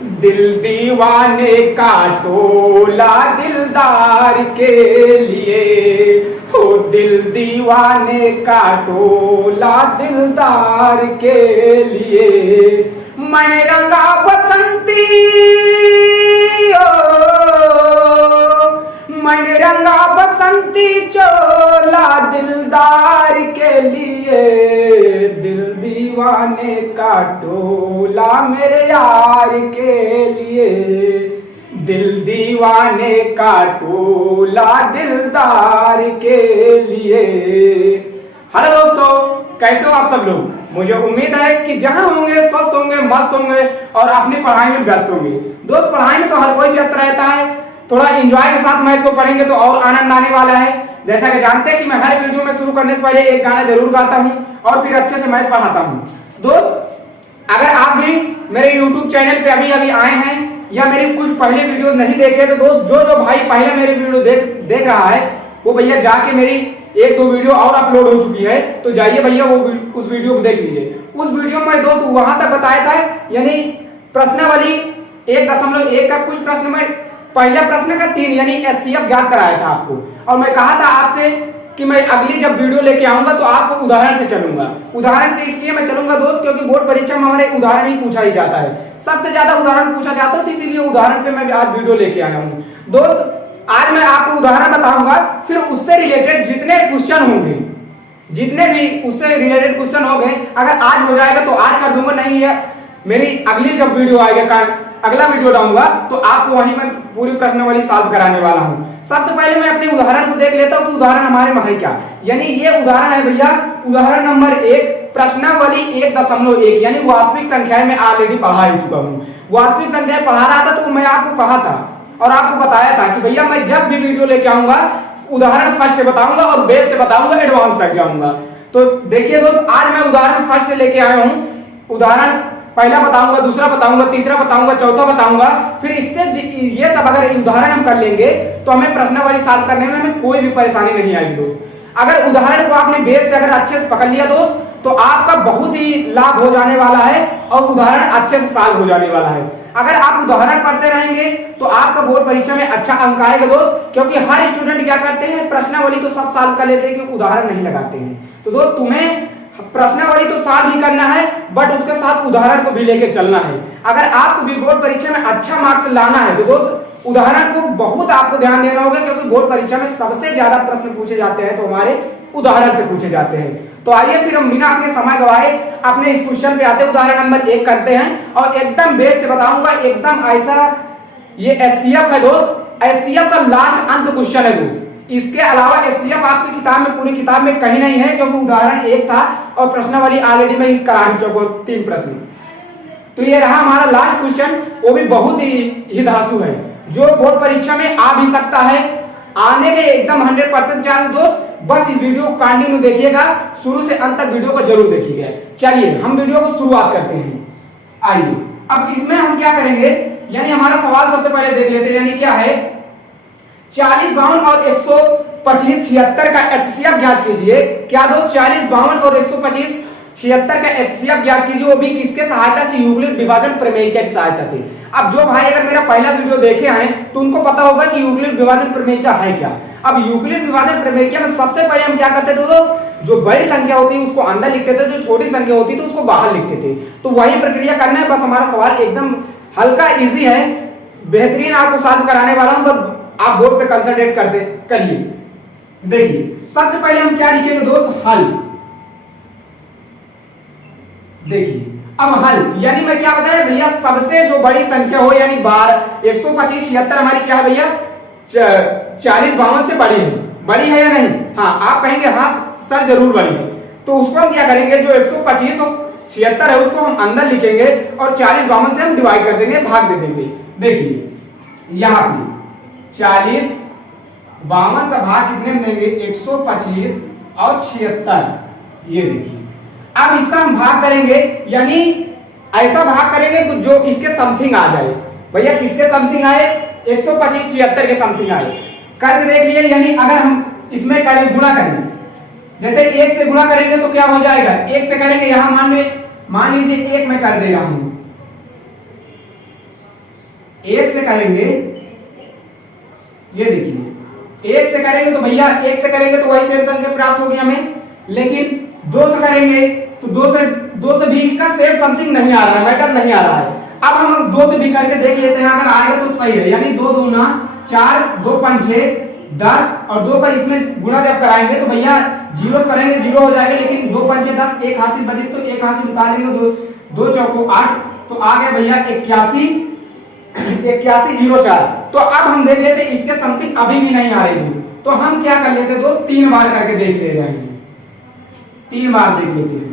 दिल दीवाने का टोला दिलदार के लिए, हो दिल दीवाने का टोला दिलदार के लिए। मन रंगा बसंती ओ, मन रंगा बसंती चोला दिलदार के लिए, दिल दीवाने का टोला मेरे यार के लिए, दिल दीवाने का टोला दिलदार के लिए। हेलो दोस्तों, कैसे हो आप सब लोग? मुझे उम्मीद है कि जहां होंगे स्वस्थ होंगे, मस्त होंगे और अपनी पढ़ाई में व्यस्त होंगे। दोस्त, पढ़ाई में तो हर कोई व्यस्त रहता है, थोड़ा एंजॉय के साथ मैथ को पढ़ेंगे तो और आनंद आने वाला है। जैसा कि जानते हैं कि मैं हर वीडियो में शुरू करने से पहले एक गाना जरूर गाता हूं और फिर अच्छे से मैथ पढ़ाता हूं। दोस्त, अगर आप भी मेरे YouTube चैनल पे अभी अभी आए हैं या मेरी कुछ पहले वीडियो नहीं देखे तो दोस्त, जो भाई पहले मेरी वीडियो देख रहा है वो भैया जाके मेरी एक दो वीडियो और अपलोड हो चुकी है, तो जाइए भैया वो उस वीडियो को देख लीजिए। उस वीडियो में दोस्त वहां तक बताया था, यानी प्रश्नावली 1.1 का कुछ प्रश्न में पहला प्रश्न का 3 यानी एचसीएफ ज्ञात कराया था आपको, और मैं कहा था आपसे कि मैं अगली जब वीडियो लेके आऊंगा तो आपको उदाहरण से चलूंगा। उदाहरण से इसलिए मैं चलूंगा दोस्त क्योंकि बोर्ड परीक्षा में हमारे उदाहरण ही पूछा ही जाता है, सबसे ज्यादा उदाहरण पूछा जाता है, तो इसीलिए उदाहरण पे मैं आज वीडियो लेके आया हूँ। दोस्त, आज मैं आपको उदाहरण बताऊंगा, फिर उससे रिलेटेड जितने क्वेश्चन होंगे, जितने भी उससे रिलेटेड क्वेश्चन हो गए, अगर आज हो जाएगा तो आज कर दूंगा, नहीं है मेरी अगली जब वीडियो आएगा, अगला वीडियो डालूंगा तो आपको वहीं मैं पूरी प्रश्नावली सॉल्व कराने वाला हूं। सबसे पहले मैं अपने उदाहरण को देख लेता हूं कि उदाहरण हमारे में है क्या। यानी ये उदाहरण है भैया, उदाहरण नंबर 1, प्रश्नावली 1.1, यानी वास्तविक संख्याएं में ऑलरेडी पढ़ा ही चुका हूं। वास्तविक संख्याएं पढ़ा रहा था तो मैं आपको कहा था और आपको बताया था कि भैया मैं जब भी वीडियो लेके आऊंगा उदाहरण फर्स्ट से बताऊंगा और बेस से बताऊंगा, एडवांस तक जाऊंगा। तो देखिए दोस्त, आज मैं उदाहरण फर्स्ट से लेके आया हूं। उदाहरण पहला बताऊंगा, दूसरा बताऊंगा, तीसरा बताऊंगा, चौथा बताऊंगा, फिर इससे ये सब अगर उदाहरण हम कर लेंगे तो हमें प्रश्नावली सॉल्व करने में हमें कोई भी परेशानी नहीं आएगी दोस्त। अगर उदाहरण को आपने बेस से अगर अच्छे से पकड़ लिया दोस्त तो आपका बहुत ही लाभ हो जाने वाला है और उदाहरण अच्छे से सॉल्व हो जाने वाला है। अगर आप उदाहरण पढ़ते रहेंगे तो आपका बोर्ड परीक्षा में अच्छा अंक आएगा दोस्त, क्योंकि हर स्टूडेंट क्या करते हैं, प्रश्नावली तो सब सॉल्व कर लेते हैं कि उदाहरण नहीं लगाते हैं। तो दोस्त, तुम्हें प्रश्नावली तो सॉल्व ही करना है बट उसके साथ उदाहरण को भी लेके चलना है। अगर आपको भी बोर्ड परीक्षा में अच्छा मार्क्स लाना है तो दोस्त उदाहरण को बहुत आपको ध्यान देना होगा, क्योंकि बोर्ड परीक्षा में सबसे ज्यादा प्रश्न पूछे जाते हैं तो हमारे उदाहरण से पूछे जाते हैं। तो आइए फिर हम बिना अपने समय गवाए अपने इस क्वेश्चन पे आते हैं। उदाहरण नंबर 1 करते हैं और एकदम बेस से बताऊंगा, एकदम ऐसा ये एचसीएफ है दोस्त, एचसीएफ का लास्ट अंत क्वेश्चन है दोस्त। इसके अलावा एचसीएफ आपकी किताब में, पूरी किताब में कहीं नहीं है, क्योंकि उदाहरण 1 था और प्रश्नावली ऑलरेडी में ही करा चुका 3 प्रश्न। तो ये रहा हमारा लास्ट क्वेश्चन, वो भी बहुत ही धांसू है, जो बोर्ड परीक्षा में आ भी सकता है, आने के एकदम 100% चांस दोस्त। बस इस वीडियो को कंटिन्यू देखिएगा, शुरू से अंत तक वीडियो को जरूर देखिएगा। चलिए हम वीडियो को शुरुआत करते हैं। आइए अब इसमें हम क्या करेंगे, यानी हमारा सवाल सबसे पहले देख लेते हैं। यानी क्या है, 40, 52 और 125, 76 का एचसीएफ ज्ञात कीजिए। क्या दोस्त, 40, 52 और 125, 76 का एचसीएफ ज्ञात कीजिए, वो भी किसके सहायता से, यूक्लिड विभाजन प्रमेय की सहायता से। अब जो भाई अगर मेरा पहला वीडियो देखे हैं तो उनको पता होगा कि यूक्लिड विभाजन प्रमेय है क्या। अब यूक्लिड विभाजन प्रमेय में सबसे पहले हम क्या करते थे दोस्त, जो बड़ी संख्या होती है उसको अंदर लिखते थे, जो छोटी संख्या होती थी उसको बाहर लिखते थे। तो वही प्रक्रिया करना है, बस हमारा सवाल एकदम हल्का इजी है, बेहतरीन आपको सॉल्व कराने वाला हूं, बस आप बोर्ड पे कंसंट्रेट करते करिए। देखिए सबसे पहले हम क्या लिखेंगे दोस्त, हल। देखिए अब हल, यानी मैं क्या बताया भैया, सबसे जो बड़ी संख्या हो, यानी 125, 76 हमारी क्या है भैया, 40, 52 से बड़ी है या नहीं? हाँ, आप कहेंगे हाँ सर जरूर बड़ी है। तो उसको हम क्या करेंगे, जो 125 और 76 है उसको हम अंदर लिखेंगे और 40, 52 से हम डिवाइड कर देंगे, भाग दे देंगे। देखिए यहाँ पे 40, 52 का भाग कितने में देंगे, 125 और 76, ये देखिए। अब इसका हम भाग करेंगे, यानी ऐसा भाग करेंगे जो इसके समथिंग आ जाए। भैया किसके समथिंग आए, 125, 76 के समथिंग आए। करके देख लिए, यानी अगर हम इसमें करें गुणा करेंगे, जैसे 1 से गुणा करेंगे तो क्या हो जाएगा, 1 से करेंगे, यहां मान लीजिए 1 में कर दे रहा हूं, 1 से करेंगे, ये देखिए 1 से करेंगे तो भैया 1 से करेंगे तो वही सेम संख्या प्राप्त होगी हमें, लेकिन 2 से करेंगे तो 2 से भी इसका सेम समथिंग नहीं आ रहा है, मैटर नहीं आ रहा है। अब हम 2 से भी करके देख लेते हैं, अगर आएगा तो सही है, यानी 2 दूना 4, 2 5 6 10 और 2 का इसमें गुणा जब कराएंगे तो भैया जीरो करेंगे, जीरो हो जाएगा, लेकिन 2 5 6 10 एक हासिल बचे तो एक हासिल उतारेंगे, 2 चौको 8 तो आ गया भैया 8104। तो अब हम देख लेते हैं इसके समथिंग अभी भी नहीं आ रही थी, तो हम क्या कर लेते हैं दोस्त, 3 बार करके देख ले रहे हैं, 3 बार देख लेते हैं।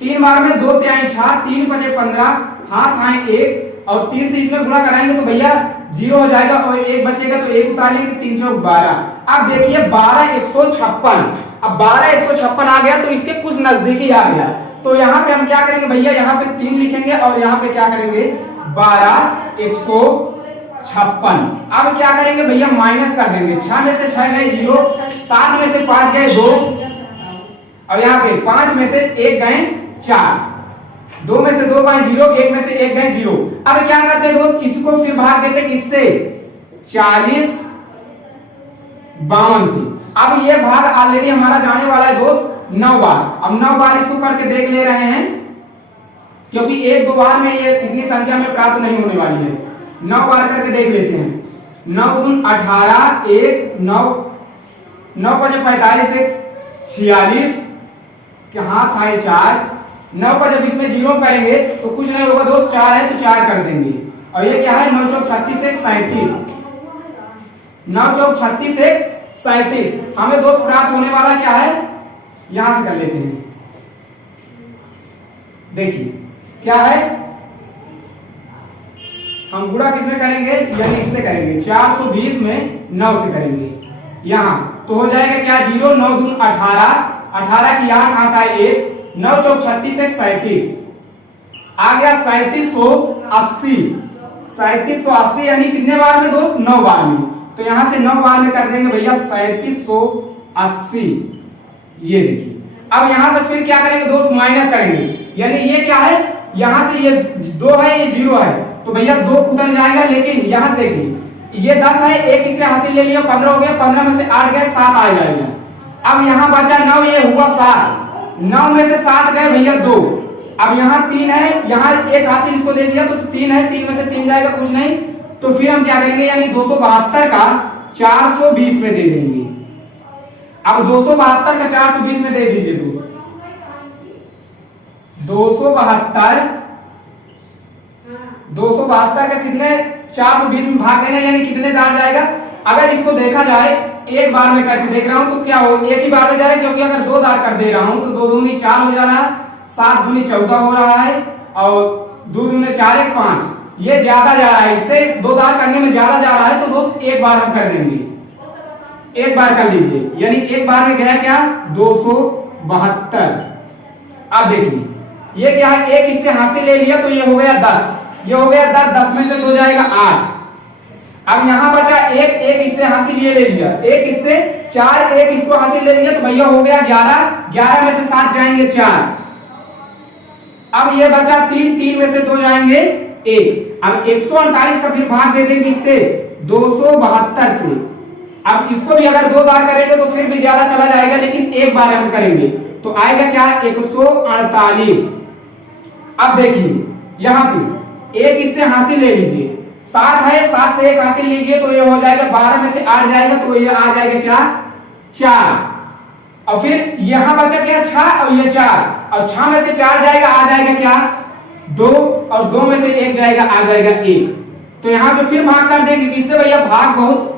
3 बार में 2 तिहाई 6, 3 5 15, हाथ आए 1 और 3 से इसमें गुणा कराएंगे तो भैया 0 हो जाएगा और 1 बचेगा तो 1 उतार लेंगे, 3 चौक 12। अब देखिए 12156, अब 12156 आ गया तो इसके कुछ नजदीकी आ गया, तो यहाँ पे हम क्या करेंगे भैया, यहाँ पे 3 लिखेंगे और यहाँ पे क्या करेंगे 12156। अब क्या करेंगे भैया माइनस कर देंगे, 6 में से 6 गए 0, 7 में से 5 गए 2 और यहाँ पे 5 में से 1 गए 4, 2 में से 2 गए 0, 1 में से 1 गए 0। अब क्या करते हैं दोस्त, इसको फिर भाग देते हैं किससे, 40 52 से। अब ये भाग ऑलरेडी हमारा जाने वाला है दोस्त 9 बार। अब 9 बार इसको करके देख ले रहे हैं, क्योंकि 1 2 बार में ये इतनी संख्या में प्राप्त नहीं होने वाली है। 9 बार करके देख लेते हैं, 9 दून 18, 1 9, 9 5 45, 1 46 के हाथ आए 4, 9 पर जब इसमें 0 करेंगे तो कुछ नहीं होगा दोस्त, 4 है तो 4 कर देंगे और ये क्या है 9 चौक 36 1 37, 9 चौक 36 1 37। हमें दोस्त प्राप्त होने वाला क्या है, यहां से कर लेते हैं, देखिए क्या है, हम गुणा किसमें करेंगे, यानी इससे करेंगे, 420 में 9 से करेंगे, यहां तो हो जाएगा क्या 0, 9 दून 18, 18 की 8 हाथ आए 1, 9 चौक 36 1 37 आ गया 3780, 3780 यानी कितने बार में दोस्त, 9 बार में, तो यहां से 9 बार में कर देंगे भैया 3780। ये देखिए अब यहां से फिर क्या करेंगे दोस्त, माइनस करेंगे, यानी ये क्या है, यहां से ये 2 है ये 0 है तो भैया 2 उतर जाएगा, लेकिन यहां से देखिए ये 10 है, एक इसे हासिल ले लिया 15 हो गया, 15 में से 8 गए 7 आ जाएगा। अब यहां बचा 9, ये हुआ 7, 9 में से 7 गए भैया 2, अब यहाँ 3 है, यहाँ एक हासिल इसको दे दिया तो 3 है, 3 में से 3 जाएगा कुछ नहीं, तो फिर हम क्या करेंगे, यानी 272 का 420 में दे देंगे। अब 272 का 420 में दे दीजिए दोस्तों, 272 का कितने 420 में भाग देना, यानी कितने दार जाएगा। अगर इसको देखा जाए एक बार में करके देख रहा हूं तो क्या हो, एक ही बार में जाएगा, क्योंकि अगर 2 दार कर दे रहा हूं तो 2 दूनी 4 हो जा रहा है, 7 दूनी 14 हो रहा है और 2 दूनी 4 1 5, ये ज्यादा जा रहा है, इससे 2 दार करने में ज्यादा जा रहा है, तो दोस्त एक बार हम कर देंगे, एक बार कर लीजिए, यानी एक बार में गया क्या 272। अब देखिए ये क्या है, एक इससे हासिल ले लिया तो ये हो गया 10, ये हो गया 10, 10 में से 2 जाएगा 8। अब यहां बचा एक इससे हासिल ये ले लिया, एक इससे 4, एक इसको हासिल ले लिया तो भैया हो गया 11, 11 में से 7 जाएंगे 4। अब ये बचा 3, 3 में से 2 जाएंगे 1। अब 148 का फिर भाग दे देंगे इससे 272 से। अब इसको भी अगर 2 बार करेंगे तो फिर भी ज्यादा चला जाएगा, लेकिन एक बार हम करेंगे तो आएगा क्या 148। अब देखिए यहाँ पे एक इससे हासिल ले लीजिए, 7 है, 7 से 1 हासिल लीजिए तो ये हो जाएगा 12 में से 8 जाएगा तो ये आ जाएगा क्या 4। और फिर यहां बचा क्या 6 और ये 4, और 6 में से 4 जाएगा आ जाएगा क्या 2, और 2 में से 1 जाएगा आ जाएगा 1। तो यहाँ पे फिर भाग कर देंगे, किससे भैया भाग बहुत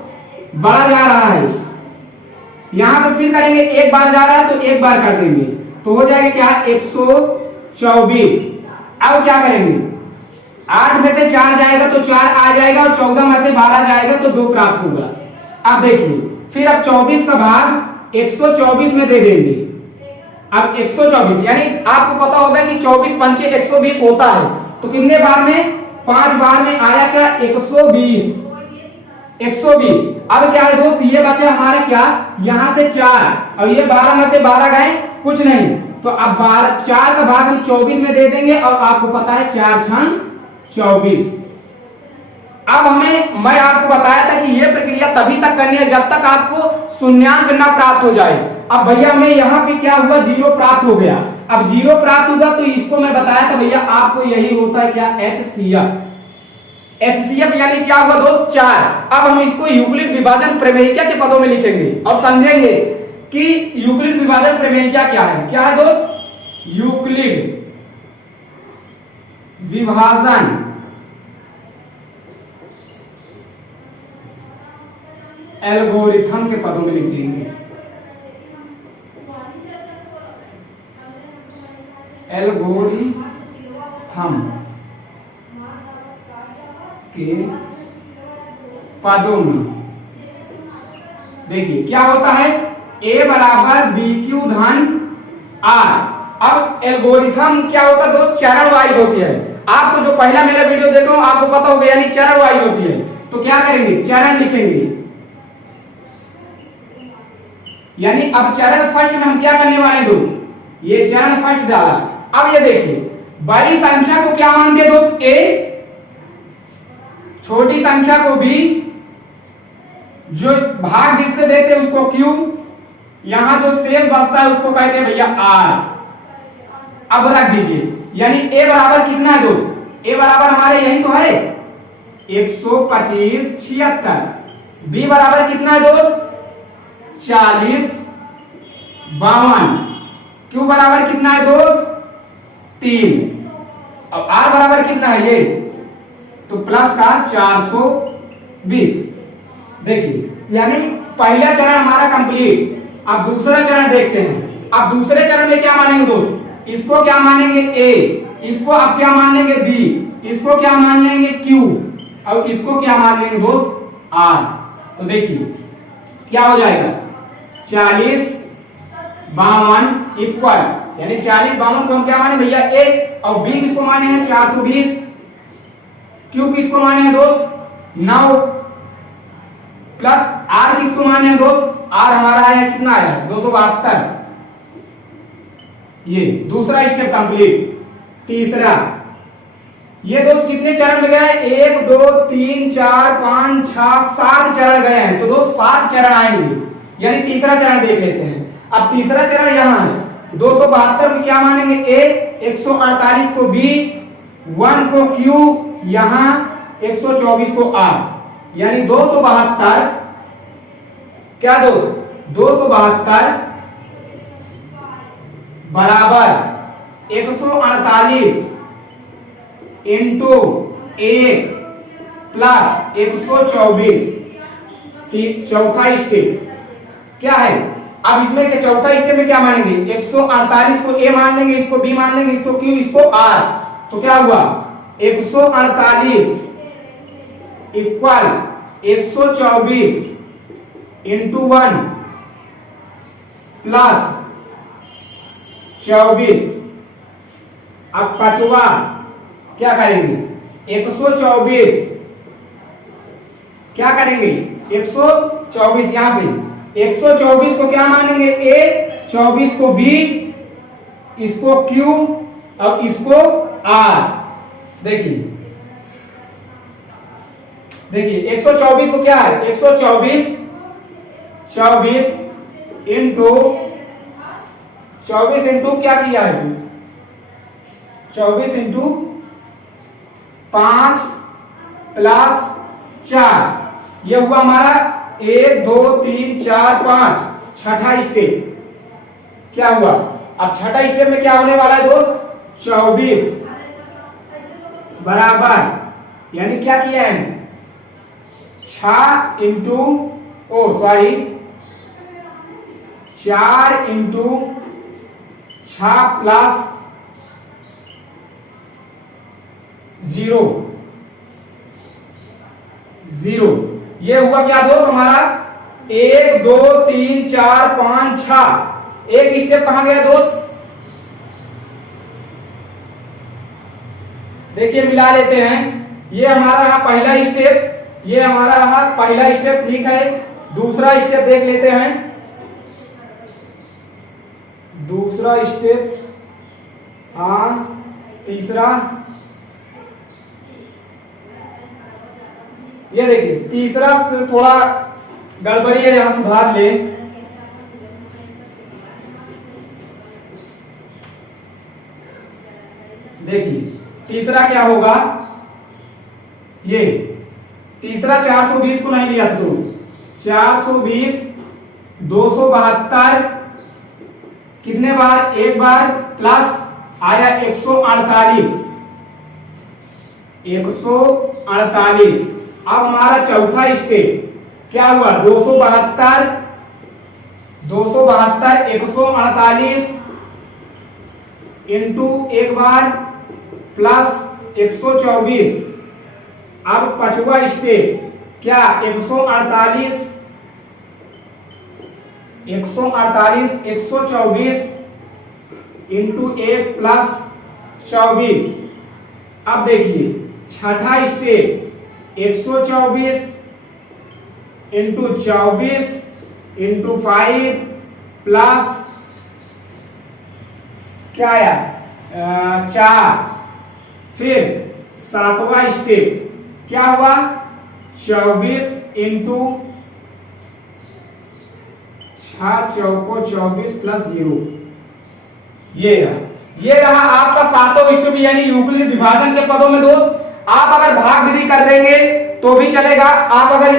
बड़ा जा रहा है, यहां पे फिर करेंगे, एक बार जा रहा है तो एक बार कर देंगे तो हो जाएगा क्या 124। अब क्या करेंगे, 8 में से 4 जाएगा तो 4 आ जाएगा और 14 में से 12 जाएगा तो 2 प्राप्त होगा। अब देखिए फिर अब 24 का भाग 124 में दे देंगे। अब 124 यानी आपको पता होगा कि 24 पंचे 120 होता है, तो कितने बार में 5 बार में आया क्या 120। अब क्या है दोस्त, ये बचा हमारा क्या यहां से 4 और ये 12 में से 12 गए कुछ नहीं, तो अब 4 का भाग हम 24 में दे देंगे और आपको पता है 4 छन 24। अब मैं आपको बताया था कि यह प्रक्रिया तभी तक करनी है जब तक आपको शून्यांक ना प्राप्त हो जाए। अब भैया हमें यहाँ पे क्या हुआ, जीरो प्राप्त हो गया। अब जीरो प्राप्त हुआ तो इसको मैं बताया था भैया आपको, यही होता है क्या, HCF। HCF यानी क्या हुआ दोस्त, 4। अब हम इसको यूक्लिड विभाजन प्रमेयिका के पदों में लिखेंगे और समझेंगे कि यूक्लिड विभाजन प्रमेयिका क्या है दोस्त, यूक्लिड विभाजन एल्गोरिथम के पदों में लिख देंगे। एल्गोरिथम के पदों में देखिए क्या होता है, A बराबर BQ धन R। अब एल्गोरिथम क्या होता है दोस्त, चरण वाइज होती है। आपको जो पहला मेरा वीडियो देखो आपको पता होगा, यानी चरण वाइज होती है। तो क्या करेंगे, चरण लिखेंगे। यानी अब चरण फर्स्ट में हम क्या करने वाले दोस्त, ये चरण फर्स्ट डाला। अब ये देखिए बड़ी संख्या को क्या मान दिया दोस्त, A, छोटी संख्या को B, जो भाग जिससे देते हैं उसको Q, यहां जो शेष बचता है उसको कहते हैं भैया R। अब रख दीजिए, यानी A बराबर कितना है दोस्त, A बराबर हमारे यही तो है 125 76। B बराबर कितना है दोस्त 40 52। Q बराबर कितना है दोस्त 3। अब R बराबर कितना है ये, तो प्लस का 420। देखिए यानी पहला चरण हमारा कंप्लीट। अब दूसरा चरण देखते हैं। अब दूसरे चरण में क्या मानेंगे दोस्त, इसको क्या मानेंगे A, इसको आप क्या मान लेंगे B, इसको क्या मान लेंगे Q, और इसको क्या मान लेंगे दोस्त R। तो देखिए क्या हो जाएगा 40 52 इक्वल, यानी 40 52 को हम क्या माने भैया A, और B किसको माने हैं 420, Q किसको माने हैं दोस्त 9, प्लस R किसको माने हैं दोस्त, R हमारा है कितना आया 272। ये दूसरा स्टेप कंप्लीट। तीसरा, ये दोस्त कितने चरण में गए हैं, 1 2 3 4 5 6 7 चरण गए हैं। तो दोस्त 7 चरण आएंगे, यानी तीसरा चरण देख लेते हैं। अब तीसरा चरण यहाँ है 272 में क्या मानेंगे A, 148 को B, 1 को Q, यहाँ 124 को R, यानी 272 क्या दोस्त 272 बराबर 148 इंटू 1 प्लस 124। चौथा स्टेप क्या है, अब इसमें के चौथा स्टेप में क्या मानेंगे 148 को A मान लेंगे, इसको B मान लेंगे, इसको Q, इसको R। तो क्या हुआ 148 इक्वल 124 इंटू 1 प्लस 24। अब पांचवा क्या करेंगे 124, क्या करेंगे 124, यहां पे 124 को क्या मानेंगे A, 24 को B, इसको Q और इसको R। देखिए 124 को क्या है 124 इंटू 24 इंटू क्या किया है 24 इंटू 5 प्लस 4, ये हुआ हमारा 1 2 3 4 5 छठा स्टेप। क्या हुआ, अब छठा स्टेप में क्या होने वाला है दोस्त 24 बराबर, यानी क्या किया है 6 इंटू 4 इंटू 6 प्लस 0 0। ये हुआ क्या दोस्त हमारा 1 2 3 4 5 6। एक स्टेप कहां गया दोस्त, देखिए मिला लेते हैं। ये हमारा रहा पहला स्टेप, ये हमारा रहा पहला स्टेप, ठीक है। दूसरा स्टेप देख लेते हैं। दूसरा स्टेप तीसरा ये देखिए तीसरा थोड़ा गड़बड़ी है, यहां सुधार ले। देखिए तीसरा क्या होगा, ये तीसरा 420 को नहीं लिया था तो 420 272 कितने बार, एक बार, प्लस आया 148 148। अब हमारा चौथा स्टेप क्या हुआ, 272 148 इंटू एक बार प्लस 124। अब पांचवा स्टेप क्या, 148 124 इंटू 1 प्लस 24। अब देखिए छठा स्टेप 124 इंटू 24 इंटू 5 प्लस क्या आया 4। फिर सातवां स्टेप क्या हुआ, 24 इंटू 6 चौको 24 प्लस 0। ये रहा आपका सातों स्टेप, यानी यूक्लिड विभाजन के पदों में दोस्त आप अगर भाग विधि कर देंगे तो भी चलेगा, आप अगर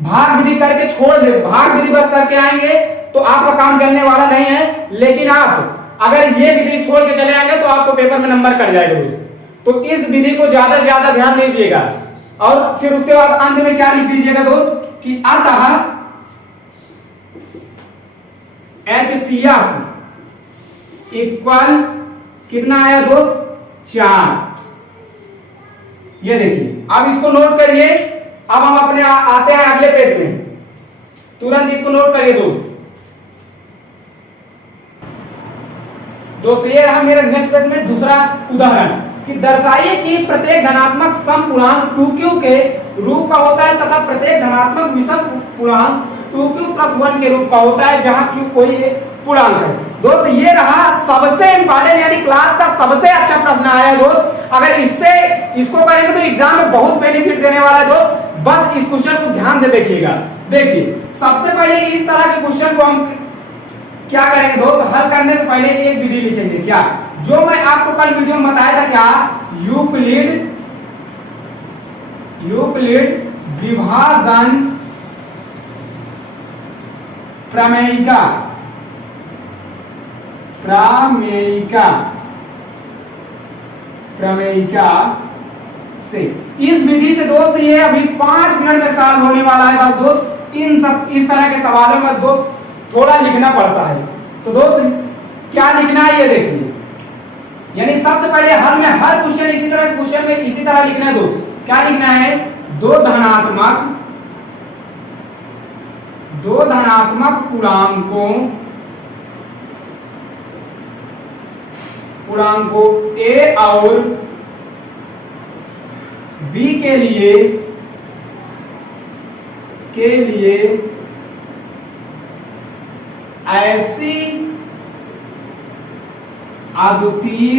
भाग विधि करके छोड़ दे, भाग विधि बस करके आएंगे तो आपका काम चलने वाला नहीं है। लेकिन आप अगर ये विधि छोड़ के चले आएंगे तो आपको पेपर में नंबर कट जाएगा दोस्त। तो इस विधि को ज्यादा से ज्यादा ध्यान दीजिएगा। और फिर उसके बाद अंत में क्या लिख दीजिएगा दोस्त कि अतः HCF इक्वल कितना आया दोस्त 4। ये देखिए अब इसको नोट करिए। अब हम अपने आते हैं अगले पेज में, तुरंत इसको नोट करिए दोस्तों ये रहा मेरा नेक्स्ट पेज में दूसरा उदाहरण कि दर्शाइए कि प्रत्येक धनात्मक समपूर्णांक 2q के रूप का होता है तथा प्रत्येक धनात्मक विषम पूर्णांक 2q प्लस 1 के रूप का होता है जहां q कोई एक पूर्णांक है। दोस्त ये रहा सबसे इंपॉर्टेंट यानी क्लास का सबसे अच्छा प्रश्न आया है दोस्त। अगर इसको करेंगे तो एग्जाम में बहुत बेनिफिट देने वाला है दोस्त। बस इस क्वेश्चन को ध्यान से देखिएगा। देखिए सबसे पहले इस तरह के क्वेश्चन को हम क्या करेंगे दोस्त, हल करने से पहले एक विधि लिखेंगे। क्या, जो मैं आपको कल वीडियो में बताया था, क्या यूक्लिड विभाजन प्रमेयिका से इस विधि से दोस्त ये अभी 5 मिनट में सॉल्व होने वाला है। बस दोस्त इन सब इस तरह के सवालों में दोस्त थोड़ा लिखना पड़ता है। तो दोस्त क्या लिखना है ये देखिए, यानी सबसे पहले हल में हर क्वेश्चन इसी तरह के क्वेश्चन में इसी तरह लिखना है दोस्त। क्या लिखना है, दो धनात्मक पूर्णांकों A और B के लिए ऐसी अद्वितीय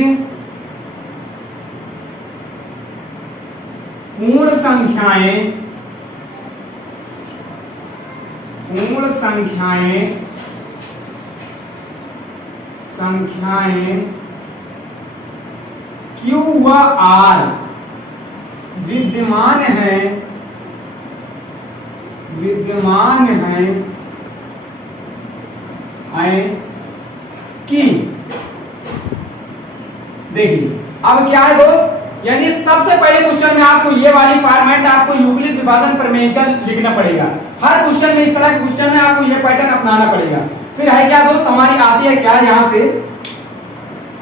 पूर्ण संख्याएं Q व R विद्यमान है कि देखिए अब क्या है दोस्त, यानी सबसे पहले क्वेश्चन में आपको ये वाली फॉर्मेट आपको यूक्लिड विभाजन प्रमेय का लिखना पड़ेगा। हर क्वेश्चन में इस तरह के क्वेश्चन में आपको ये पैटर्न अपनाना पड़ेगा। फिर है क्या दोस्त, हमारी आती है क्या, यहां से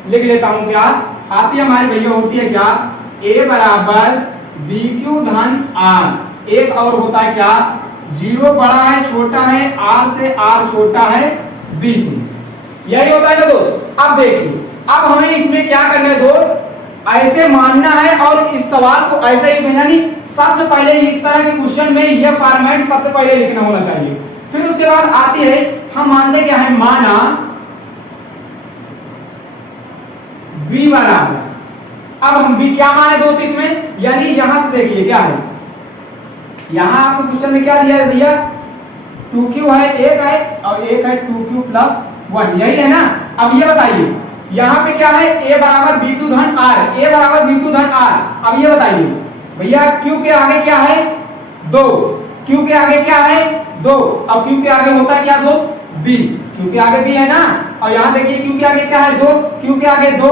लिख लेता हूं, क्या आती है हमारी भैया, होती है क्या, A बराबर BQ धन R। एक और होता है क्या, 0 बड़ा है छोटा है R से, R छोटा है B से, यही होता है ना दोस्त। अब देखिए अब हमें इसमें क्या करना है दोस्त, ऐसे मानना है और इस सवाल को ऐसे ही, यानी सबसे पहले इस तरह के क्वेश्चन में यह फॉर्मेट सबसे पहले लिखना होना चाहिए। फिर उसके बाद आती है, हम मानते क्या है, माना B बराबर, अब हम B क्या माने दोस्त इसमें, यानी यहां से देखिए क्या है, यहाँ आपको क्वेश्चन में क्या दिया है भैया, 2q है, एक है और एक है 2q प्लस 1, यही है ना। अब ये बताइए यहाँ पे क्या है, a बराबर b2 धन r, a बराबर b2 धन r। अब ये बताइए भैया q के आगे क्या है 2, q के आगे क्या है 2, अब q के आगे होता है क्या दोस्त b, q के आगे b है ना। और यहाँ देखिए q के आगे क्या है 2, q के आगे 2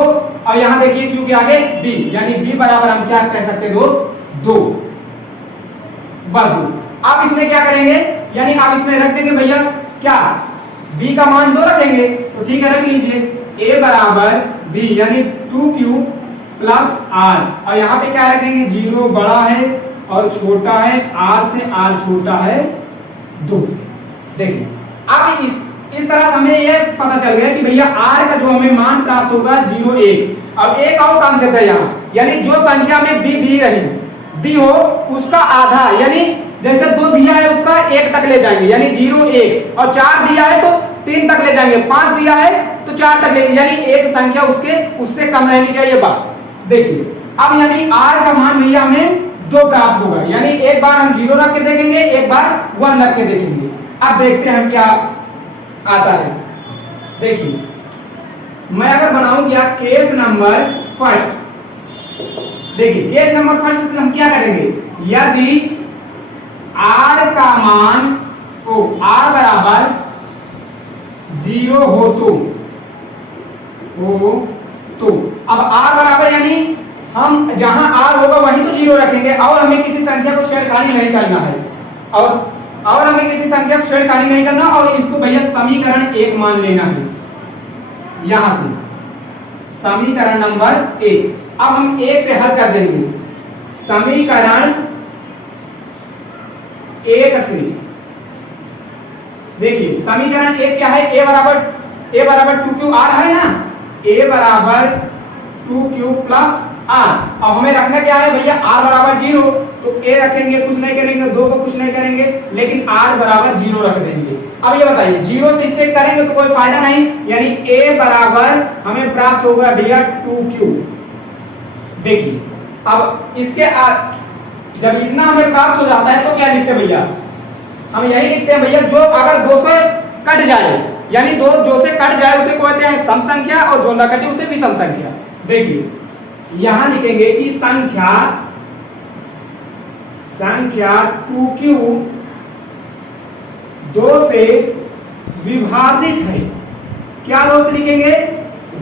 और यहाँ देखिए q के आगे b, यानी b बराबर हम क्या कह सकते हैं दोस्त 2, बस। अब इसमें क्या करेंगे, यानी आप इसमें रख देंगे भैया क्या, b का मान 2 रखेंगे, तो ठीक है रख लीजिए a बराबर b यानी 2q प्लस r, और यहाँ पे क्या रखेंगे 0 बड़ा है और छोटा है, r से r छोटा है 2। देखिए अब इस तरह हमें ये पता चल गया कि भैया r का जो हमें मान प्राप्त होगा 0 1। अब एक और कॉन्सेप्ट है यहाँ, यानी जो संख्या में b दी रही दी हो उसका आधा, यानी जैसे 2 दिया है उसका 1 तक ले जाएंगे यानी 0 1, और 4 दिया है तो 3 तक ले जाएंगे, 5 दिया है तो 4 तक ले, यानी एक संख्या उससे कम रहनी चाहिए बस। देखिए अब यानी r का मान भैया हमें 2 प्राप्त होगा, यानी एक बार हम 0 रख के देखेंगे, एक बार 1 रख के देखेंगे। अब देखते हैं हम क्या आता है। देखिए मैं अगर बनाऊं क्या केस नंबर फर्स्ट, देखिए केस नंबर फर्स्ट हम क्या करेंगे, यदि r का मान r बराबर 0 हो तो अब r बराबर यानी हम जहां r होगा वहीं तो 0 रखेंगे, और हमें किसी संख्या को छेड़खानी नहीं करना है, और हमें किसी संख्या को छेड़खानी नहीं करना, और इसको भैया समीकरण 1 मान लेना है। यहां से समीकरण नंबर 1, अब हम 1 से हल कर देंगे। समीकरण 1 से देखिए समीकरण 1 क्या है, a बराबर 2q r है ना, a बराबर 2q प्लस r। अब हमें रखना क्या है भैया r बराबर 0, तो a रखेंगे, कुछ नहीं करेंगे, 2 को कुछ नहीं करेंगे, लेकिन r बराबर 0 रख देंगे। अब ये बताइए 0 से इसे करेंगे तो कोई फायदा नहीं, यानी a बराबर हमें प्राप्त होगा भैया 2q। देखिए अब इसके जब इतना हमें प्राप्त हो जाता है तो क्या लिखते हैं भैया, हम यही लिखते हैं भैया जो अगर 2 से कट जाए, यानी 2 जो से कट जाए उसे कहते हैं सम संख्या, और जो न कटे उसे विषम संख्या। देखिए यहां लिखेंगे कि संख्या 2q 2 से विभाजित है, क्या दोस्त लिखेंगे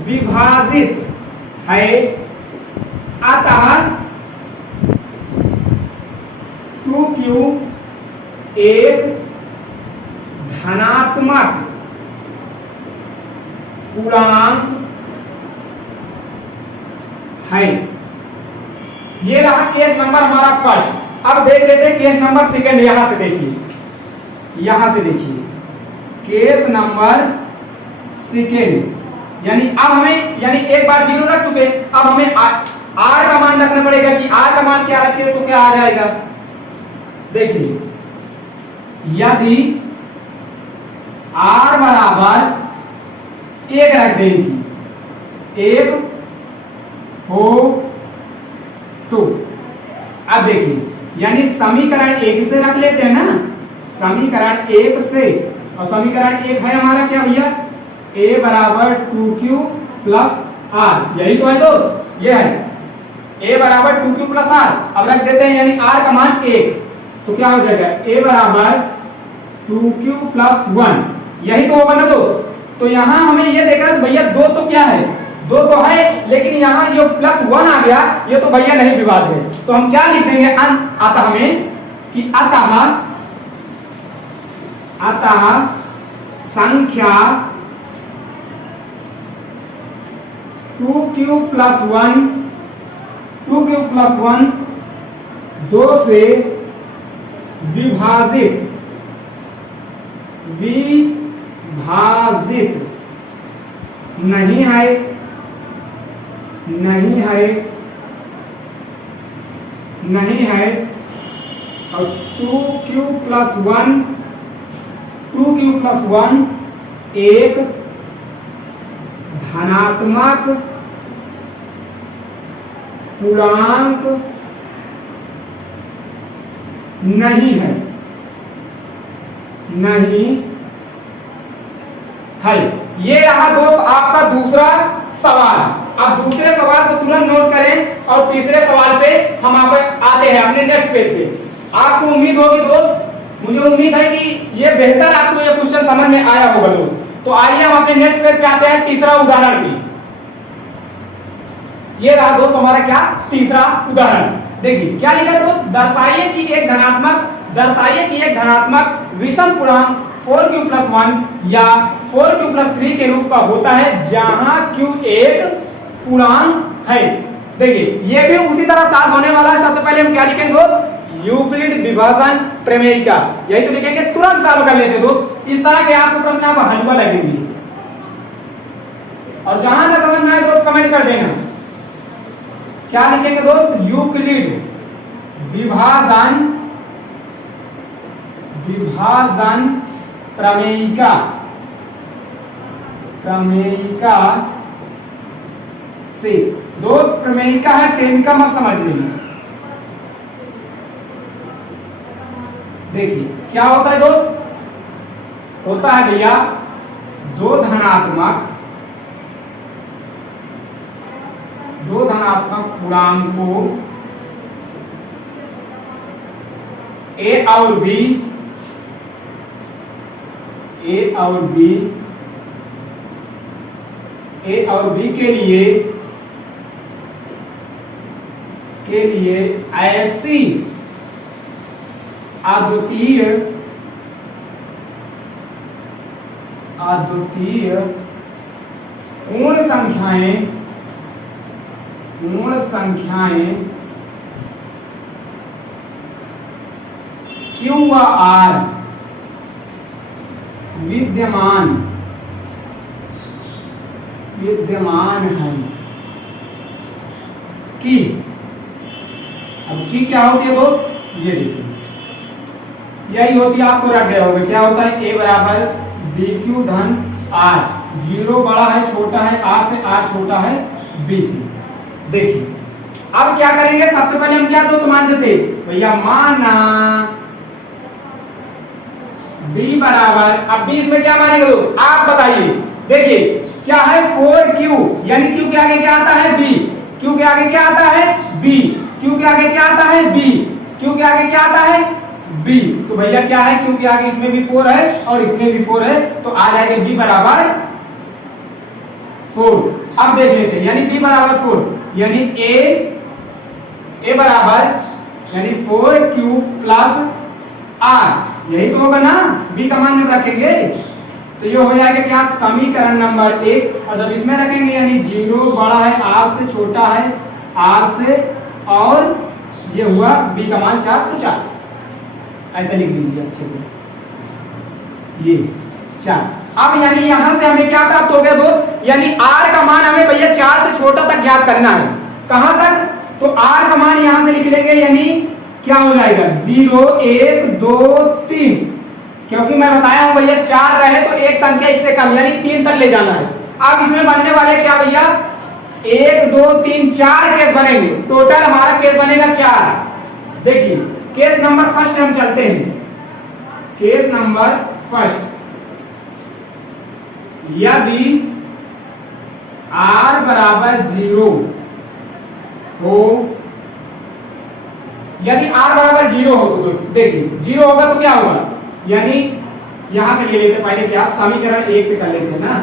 विभाजित है, अतः 2q एक धनात्मक पूर्णांक है। ये रहा केस नंबर हमारा फर्स्ट। अब देख लेते हैं केस नंबर सेकंड। यहां से देखिए केस नंबर सेकंड, यानी अब हमें यानी एक बार 0 रख चुके, अब हमें r का मान रखना पड़ेगा कि r का मान क्या रखे तो क्या आ जाएगा। देखिए यदि r बराबर 1 रख देंगे, 1 हो तो अब देखिए यानी समीकरण 1 से रख लेते हैं ना, समीकरण 1 से, और समीकरण 1 है हमारा क्या भैया a बराबर 2q प्लस r, यही तो है, तो ये है a बराबर 2q प्लस r। अब रख देते हैं यानी r का मान 1, तो क्या हो जाएगा a बराबर 2q प्लस 1, यही तो होगा ना। तो यहां हमें ये देखना भैया 2 तो क्या है, 2 तो है, लेकिन यहां जो प्लस 1 आ गया ये तो भैया नहीं विवाद है, तो हम क्या लिख देंगे अतः हमें कि अतः संख्या 2q प्लस 1 2 से विभाजित नहीं है, और 2q प्लस 1 एक धनात्मक पूर्णांक नहीं है, नहीं है। ये रहा दोस्त आपका दूसरा सवाल। अब दूसरे सवाल को तुरंत नोट करें और तीसरे सवाल पे हम आते हैं अपने नेक्स्ट पेज पे। आपको उम्मीद होगी दोस्त, मुझे उम्मीद है कि ये बेहतर आपको ये क्वेश्चन समझ में आया होगा दोस्त। तो आइए हम अपने नेक्स्ट पेज पे आते हैं तीसरा उदाहरण भी। ये रहा दोस्त हमारा क्या तीसरा उदाहरण। देखिए क्या लिखा है दोस्त, दर्शाइए कि एक धनात्मक विषम पूर्णांक 4q+1 या 4q+3 के रूप का होता है जहां q एक पूर्णांक है। देखिए ये भी उसी तरह साथ होने वाला है। सबसे पहले हम क्या लिखेंगे दोस्त, यूक्लिड विभाजन प्रमेयिका, यही तो लिखेंगे, तुरंत सॉल्व कर लेते दोस्त। इस तरह के आपको प्रश्न आप हलवा लगेंगे और जहां ना समझ में आए दोस्त कमेंट कर देना। क्या लिखेंगे दोस्त, यूक्लिड विभाजन प्रमेयिका से। दोस्त प्रमेयिका है, प्रेमिका मत समझ लेना। देखिए क्या होता है दोस्त, होता है भैया दो धनात्मक पूर्णांकों ए और बी के लिए ऐसी अद्वितीय पूर्ण संख्याएं Q व R विद्यमान है कि। अब की क्या होती है दोस्त, ये देखिए यही होती है, आपको रट गया होगा। क्या होता है, A बराबर BQ धन R, 0 बड़ा है छोटा है R से, R छोटा है B से। देखिए अब क्या करेंगे, सबसे पहले हम क्या दोस्त मानते थे भैया, माना B बराबर, अब B इसमें क्या मानेंगे दोस्त आप बताइए। देखिए क्या है 4Q, यानी Q के आगे क्या आता है B, Q के आगे क्या आता है B, Q के आगे क्या आता है B, Q के आगे क्या आता है B। तो भैया क्या है, Q के आगे इसमें भी 4 है और इसमें भी 4 है, तो आ जाएगा B बराबर 4। अब देख लेते हैं, यानी B बराबर 4, यानी A बराबर यानी 4Q प्लस R, यही तो होगा ना, B का मान जब रखेंगे तो ये हो जाएगा क्या, समीकरण नंबर 1। और जब इसमें रखेंगे यानी 0 बड़ा है R से, छोटा है R से, और ये हुआ B का मान 4 तो 4, ऐसा लिख लीजिए अच्छे से, ये 4। अब यानी यहां से हमें क्या प्राप्त हो गया दोस्त, यानी R का मान हमें भैया 4 से छोटा तक ज्ञात करना है। कहां तक, तो R का मान यहां से लिख लेंगे, यानी क्या हो जाएगा 0 1 2 3, क्योंकि मैं बताया हूं भैया 4 रहे तो एक संख्या इससे कम यानी 3 तक ले जाना है। अब इसमें बनने वाले क्या भैया, 1 2 3 4 केस बनेंगे, टोटल हमारा केस बनेगा 4। देखिए केस नंबर फर्स्ट हम चलते हैं, केस नंबर फर्स्ट, यदि R बराबर 0 हो, यदि R बराबर 0 हो तो देखिए 0 होगा तो क्या होगा, यानी यहां से ले लेते पहले क्या, समीकरण 1 से कर लेते हैं ना,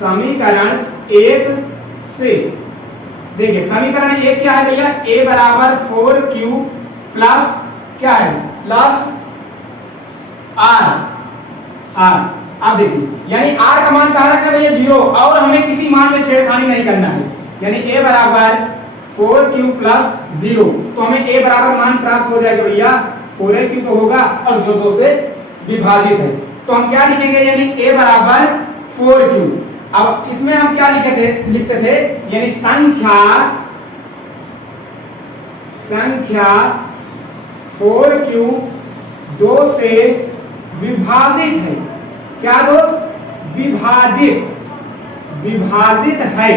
समीकरण 1 से। देखिए समीकरण 1 क्या है भैया, A बराबर 4Q प्लस क्या है, प्लस R। अब देखिए यानी R का मान कहा रखा है भैया 0, और हमें किसी मान में छेड़खानी नहीं करना है, यानी A बराबर 4Q प्लस 0, तो हमें A बराबर मान प्राप्त हो जाएगा भैया 4Q तो होगा और जो 2 से विभाजित है, तो हम क्या लिखेंगे, यानी A बराबर 4Q। अब इसमें हम क्या लिखते थे, यानी संख्या 4Q 2 से विभाजित है, क्या दो विभाजित है।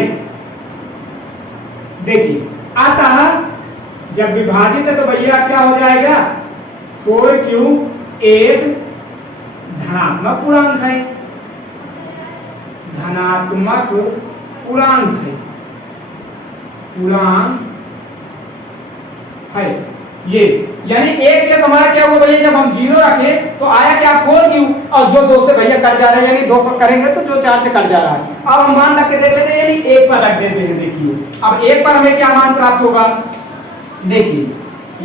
देखिए अतः जब विभाजित है तो भैया क्या हो जाएगा, 4q एक धनात्मक पूर्णांक है, धनात्मक पूर्णांक है, पूर्णांक है ये। यानी एक केस हमारा क्या हुआ भैया, जब हम 0 रखे तो आया क्या 4q, और जो 2 से भैया कट जा रहा है, यानी 2 पर करेंगे तो जो 4 से कट जा रहा है। अब हम मान रख के देख लेते हैं, यानी 1 पर रख देते हैं। देखिए अब 1 पर हमें क्या मान प्राप्त होगा, देखिए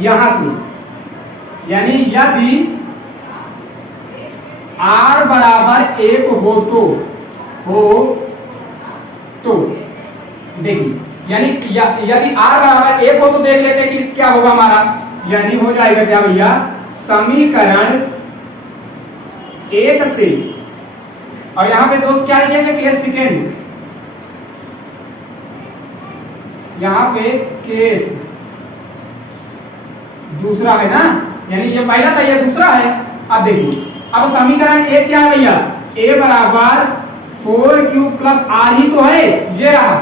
यहां से, यानी यदि r बराबर 1 तो देखिए, यानी यदि r बराबर 1 हो तो देख लेते हैं कि क्या होगा हमारा, यानी हो जाएगा क्या भैया, समीकरण 1 से, और यहां पे दोस्त क्या लिखेंगे, केस सेकेंड, यहां पे केस दूसरा है ना, यानी ये पहला था, ये दूसरा है। अब देखिए, अब समीकरण 1 क्या है भैया, a बराबर 4q प्लस r ही तो है, ये रहा।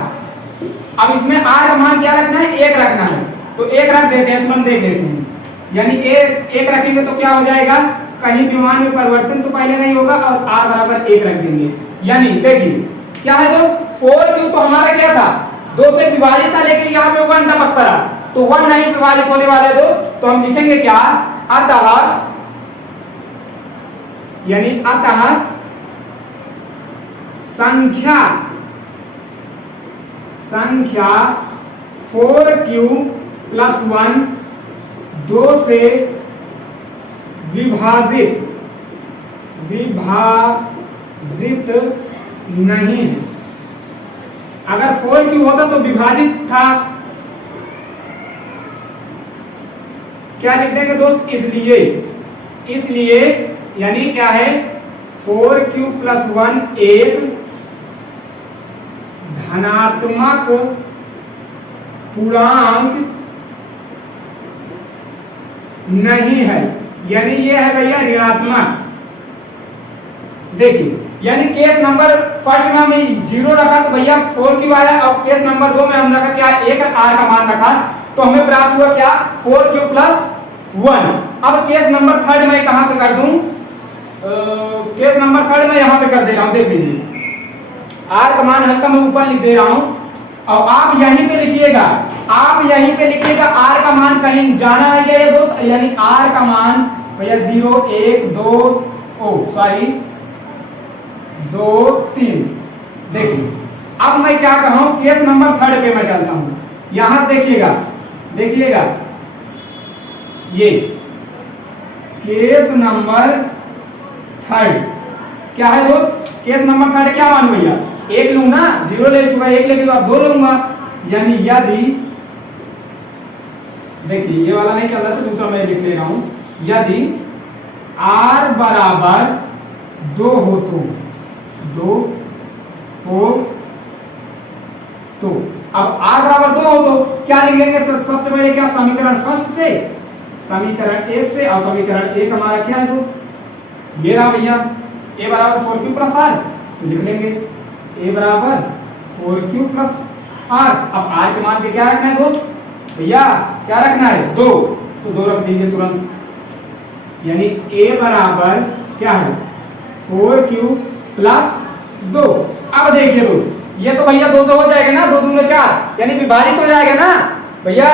अब इसमें r का मान क्या रखना है, 1 रखना है, तो 1 रख देते हैं, तुरंत देख लेते हैं। यानी 1 रखेंगे तो क्या हो जाएगा, कहीं भी मान में परिवर्तन तो पहले नहीं होगा, और r बराबर 1 रख देंगे। यानी देखिए क्या है, तो 4q तो हमारा क्या था, 2 से विभाजित था, लेकिन यहाँ पे 1 टपक पड़ा, तो 1 नहीं विभाजित होने वाला है दोस्त, तो हम लिखेंगे क्या, अतः, यानी अतः संख्या 4q प्लस 1 2 से विभाजित नहीं है। अगर 4q होता तो विभाजित था, क्या लिख देंगे दोस्त, इसलिए यानी क्या है, 4q प्लस 1 एक धनात्मक पूर्णांक नहीं है, यानी ये है भैया ऋणात्मक। देखिए, यानी केस नंबर फर्स्ट में हमने 0 रखा तो भैया 4q आया, और केस नंबर 2 में हम रखा क्या, 1 r का मान रखा, तो हमें प्राप्त हुआ क्या, 4q प्लस 1। अब केस नंबर 3 में कहां पे कर दूं, केस नंबर 3 में यहां पे कर दे रहा हूं, देख लीजिए, r का मान हल्का मैं ऊपर लिख दे रहा हूं, और आप यहीं पे लिखिएगा, r का मान कहीं जाना है ये दोस्त, यानी r का मान भैया 0 1 2 2 3। देखिए अब मैं क्या कर रहा हूं, केस नंबर 3 पे मैं चलता हूं, यहां देखिएगा ये केस नंबर 3 क्या है दोस्त, केस नंबर 3 क्या मान भैया, 1 लूं ना, 0 ले चुका, 1 लेके बाद 2 लूंगा, यानी यदि, देखिए ये वाला नहीं चल रहा तो दूसरा मैं लिख ले रहा हूं, यदि r बराबर 2 हो तो अब r बराबर 2 हो तो क्या लिखेंगे, सबसे पहले क्या, समीकरण फर्स्ट से, समीकरण 1 से, और समीकरण 1 हमारा क्या है दोस्त, ये रहा भैया, a बराबर 4q प्लस r, तो लिख लेंगे a बराबर 4q प्लस r। अब r के मान पे क्या रखना है दोस्त, भैया क्या रखना है, 2, तो 2 रख दीजिए तुरंत, यानी a बराबर क्या है, 4q प्लस 2। अब देखिए दोस्त, ये तो भैया 2 हो जाएगा ना, 2 दूनी 4, यानी विभाजित हो जाएगा ना भैया,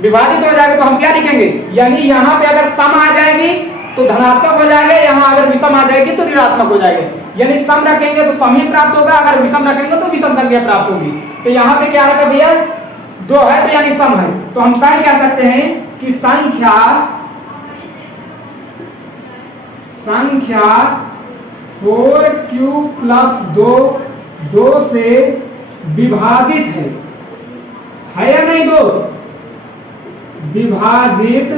विभाजित हो जाएगा तो हम क्या लिखेंगे, यानी यहाँ पे अगर सम आ जाएगी तो धनात्मक हो जाएगा, यहाँ अगर विषम आ जाएगी तो ऋणात्मक हो जाएगा, यानी सम रखेंगे तो सम ही प्राप्त होगा, अगर विषम रखेंगे तो विषम संख्या प्राप्त होगी। तो यहाँ पे क्या रखा भैया, 2 है तो यानी सम है, तो हम क्या कह सकते हैं कि संख्या 4q प्लस 2 से विभाजित है या नहीं दोस्त, विभाजित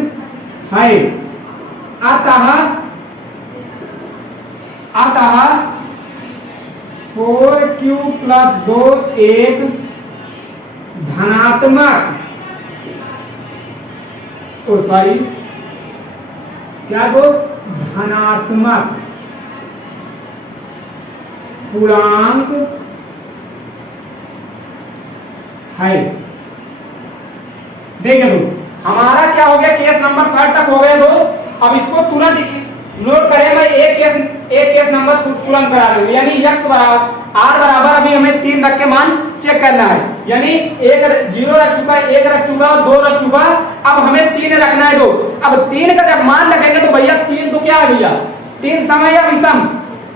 है, अतः 4q प्लस 2 एक धनात्मक, क्या दो, धनात्मक पूर्णांक है। देखिए दोस्त, हमारा क्या हो गया, केस नंबर 3 तक हो गया दोस्त, अब इसको तुरंत नोट करें, मैं एक केस नंबर तुरंत करा रही हूँ। यानी x बराबर r बराबर अभी हमें 3 रख के मान चेक करना है। यानी एक 0 रख चुका है, 1 रख चुका है, 2 रख चुका है, अब हमें 3 रखना है। 2 अब 3 का जब मान रखेंगे तो भैया 3 तो क्या है भैया, 3 सम है या विषम,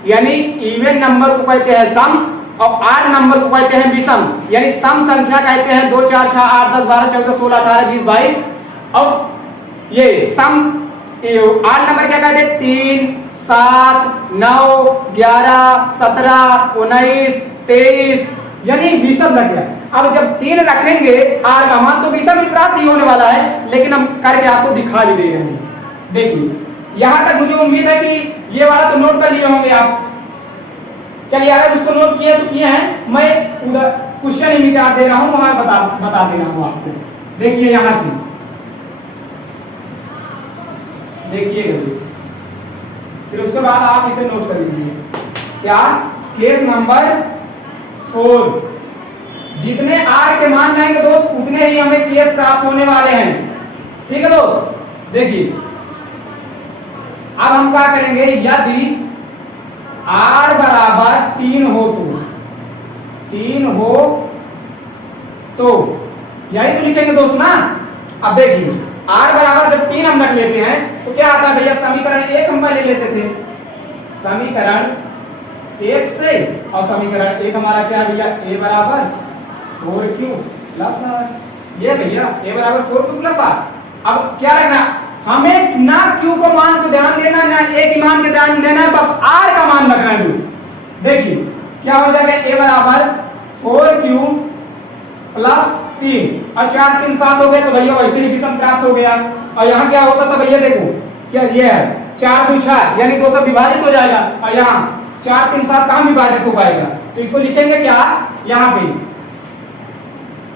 यानी इवन नंबर को कहते हैं सम और आड नंबर को कहते हैं विषम। यानी सम संख्या कहते हैं 2 4 6 8 10 12 14 16 18 20 22 और ये सम आठ नंबर क्या कहते हैं 3 7 9 11 17 19 23, यानी विषम लग गया। अब जब 3 रखेंगे आर का मान तो विषम ही प्राप्त ही होने वाला है, लेकिन हम करके आपको दिखा भी दे रहे हैं। देखिए यहां तक मुझे उम्मीद है कि ये वाला तो नोट कर लिए होंगे आप। चलिए अगर उसको नोट किए तो किए हैं, मैं उधर क्वेश्चन ही मिटा दे रहा हूं, वहां बता दे रहा हूं आपको। देखिए यहां से देखिए, फिर उसके बाद आप इसे नोट कर लीजिए। क्या केस नंबर 4, जितने r के मान जाएंगे दोस्त उतने ही हमें केस प्राप्त होने वाले हैं। ठीक है दोस्त, देखिए अब हम क्या करेंगे, यदि r बराबर 3 हो तो 3 हो तो यही तो लिखेंगे दोस्त ना। अब देखिए r बराबर जब 3 हम रख लेते हैं तो क्या आता है भैया, समीकरण 1 हम पहले लेते थे, समीकरण 1 से, और समीकरण 1 हमारा क्या है भैया, a बराबर 4q प्लस r, ये भैया a बराबर 4q प्लस r। अब क्या रखना, हमें ना q को मान को ध्यान देना, ना a की मान के ध्यान देना है, बस r का मान रखना है। देखिए क्या हो जाएगा, a बराबर 4q प्लस 3 और 4 3 7 हो गए तो भैया वैसे ही विषम प्राप्त हो गया। और यहाँ क्या होता था भैया, देखो क्या ये है 4 2 6 यानी 2 से विभाजित हो जाएगा, और यहाँ 4 3 7 कहाँ विभाजित हो पाएगा, तो इसको लिखेंगे क्या, यहाँ पे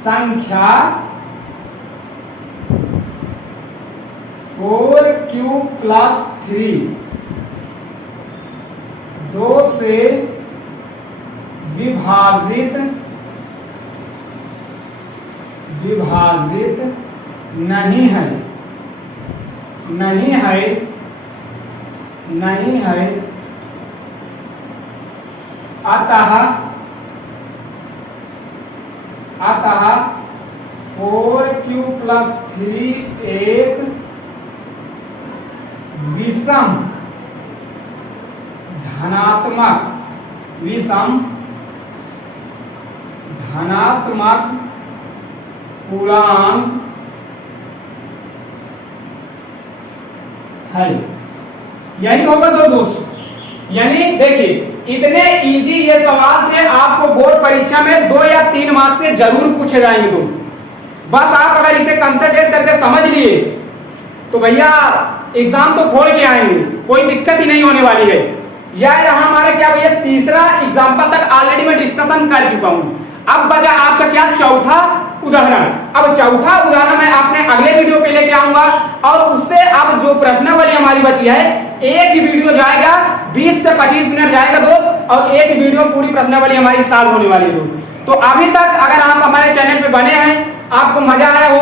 संख्या 4q प्लस 3 2 से विभाजित नहीं है, अतः 4q प्लस 3 एक विषम धनात्मक पूर्णांक है। यही होगा दो दोस्त। यानी देखिए इतने इजी ये सवाल थे, आपको बोर्ड परीक्षा में 2 या 3 मार्क्स से जरूर पूछे जाएंगे दोस्त। बस आप अगर इसे कंसंट्रेट करके समझ लिए तो भैया एग्जाम तो फोड़ के आएंगे, कोई दिक्कत ही नहीं होने वाली है। यह रहा हमारा क्या भैया तीसरा एग्जाम्पल, तक ऑलरेडी मैं डिस्कशन कर चुका हूं। अब बचा आपका क्या चौथा उदाहरण। अब चौथा उदाहरण मैं आपने अगले वीडियो पे लेके आऊंगा, और उससे अब जो प्रश्नावली हमारी बची है, एक ही वीडियो जाएगा 20 से 25 मिनट जाएगा दोस्त, और एक वीडियो पूरी प्रश्नावली हमारी सॉल्व होने वाली है दोस्त। तो अभी तक अगर आप हमारे चैनल पे बने हैं, आपको मजा आया हो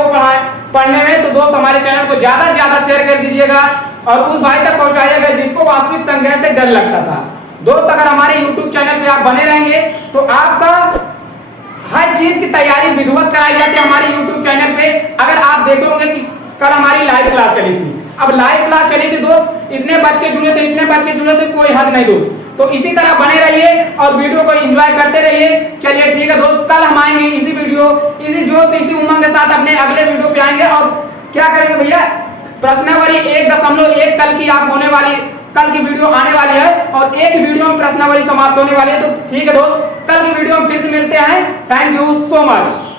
पढ़ने में, तो दोस्त हमारे चैनल को ज्यादा से ज्यादा शेयर कर दीजिएगा और उस भाई तक पहुंचाइएगा जिसको वास्तविक संख्या से डर लगता था। दोस्त अगर हमारे YouTube चैनल पे आप बने रहेंगे तो आपका हर चीज की तैयारी विधिवत कराई जाती है हमारे YouTube चैनल पे। अगर आप देखोगे कि कल हमारी लाइव क्लास चली थी, अब लाइव क्लास चली थी दोस्त, इतने बच्चे जुड़े थे कोई हद नहीं दोस्त। तो इसी तरह बने रहिए और वीडियो को एंजॉय करते रहिए। चलिए ठीक है दोस्त, कल हम आएंगे इसी वीडियो, इसी जोश इसी उमंग के साथ अपने अगले वीडियो पे आएंगे। और क्या करेंगे भैया, प्रश्नावली 1.1 कल की आप होने वाली, कल की वीडियो आने वाली है, और एक वीडियो में प्रश्नावली समाप्त होने वाली है। तो ठीक है दोस्त, कल की वीडियो में फिर से मिलते हैं। Thank you so much.